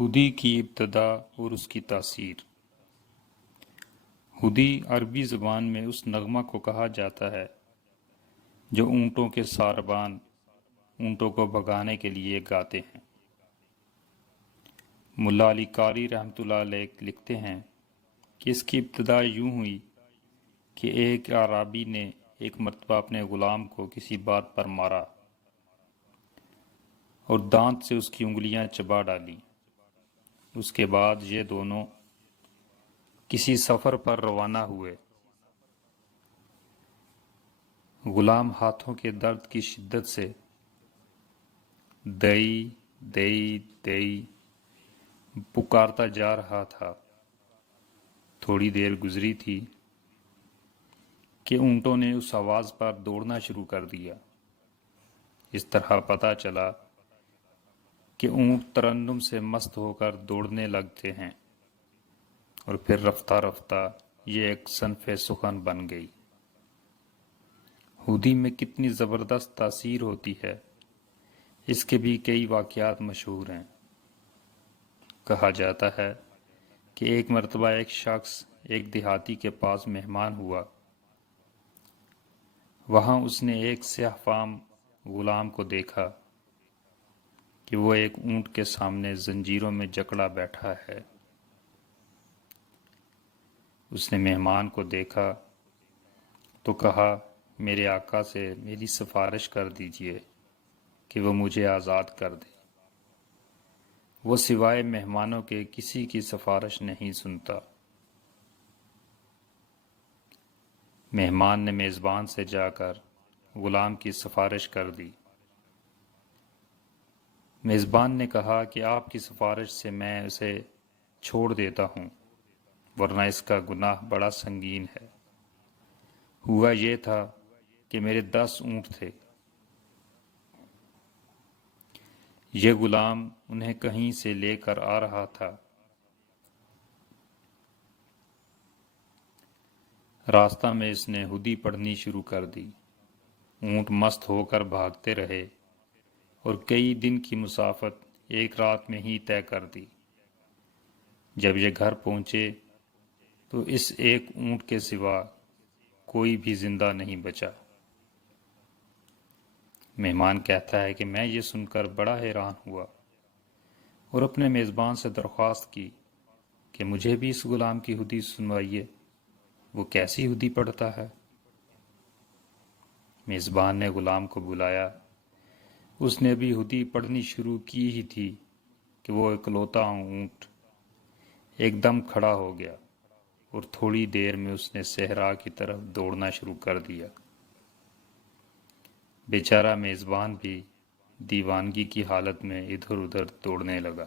ہدی کی ابتدا اور اس کی تاثیر۔ ہدی عربی زبان میں اس نغمہ کو کہا جاتا ہے جو اونٹوں کے ساربان اونٹوں کو بھگانے کے لیے گاتے ہیں۔ ملا علی قاری رحمۃ اللہ علیہ لکھتے ہیں کہ اس کی ابتدا یوں ہوئی کہ ایک اعرابی نے ایک مرتبہ اپنے غلام کو کسی بات پر مارا اور دانت سے اس کی انگلیاں چبا ڈالی۔ اس کے بعد یہ دونوں کسی سفر پر روانہ ہوئے۔ غلام ہاتھوں کے درد کی شدت سے دئی دئی دئی پکارتا جا رہا تھا۔ تھوڑی دیر گزری تھی کہ اونٹوں نے اس آواز پر دوڑنا شروع کر دیا۔ اس طرح پتہ چلا کہ اونٹ ترنم سے مست ہو کر دوڑنے لگتے ہیں، اور پھر رفتہ رفتہ یہ ایک صنف سخن بن گئی۔ ہدی میں کتنی زبردست تاثیر ہوتی ہے، اس کے بھی کئی واقعات مشہور ہیں۔ کہا جاتا ہے کہ ایک مرتبہ ایک شخص ایک دیہاتی کے پاس مہمان ہوا۔ وہاں اس نے ایک سیاہ فام غلام کو دیکھا کہ وہ ایک اونٹ کے سامنے زنجیروں میں جکڑا بیٹھا ہے۔ اس نے مہمان کو دیکھا تو کہا، میرے آقا سے میری سفارش کر دیجئے کہ وہ مجھے آزاد کر دے۔ وہ سوائے مہمانوں کے کسی کی سفارش نہیں سنتا۔ مہمان نے میزبان سے جا کر غلام کی سفارش کر دی۔ میزبان نے کہا کہ آپ کی سفارش سے میں اسے چھوڑ دیتا ہوں، ورنہ اس کا گناہ بڑا سنگین ہے۔ ہوا یہ تھا کہ میرے 10 اونٹ تھے۔ یہ غلام انہیں کہیں سے لے کر آ رہا تھا۔ راستہ میں اس نے ہدی پڑھنی شروع کر دی۔ اونٹ مست ہو کر بھاگتے رہے اور کئی دن کی مسافت ایک رات میں ہی طے کر دی۔ جب یہ گھر پہنچے تو اس ایک اونٹ کے سوا کوئی بھی زندہ نہیں بچا۔ مہمان کہتا ہے کہ میں یہ سن کر بڑا حیران ہوا اور اپنے میزبان سے درخواست کی کہ مجھے بھی اس غلام کی ہدی سنوائیے، وہ کیسی ہدی پڑھتا ہے؟ میزبان نے غلام کو بلایا۔ اس نے بھی ہدی پڑھنی شروع کی ہی تھی کہ وہ اکلوتا اونٹ ایک دم کھڑا ہو گیا اور تھوڑی دیر میں اس نے صحرا کی طرف دوڑنا شروع کر دیا۔ بیچارہ میزبان بھی دیوانگی کی حالت میں ادھر ادھر دوڑنے لگا۔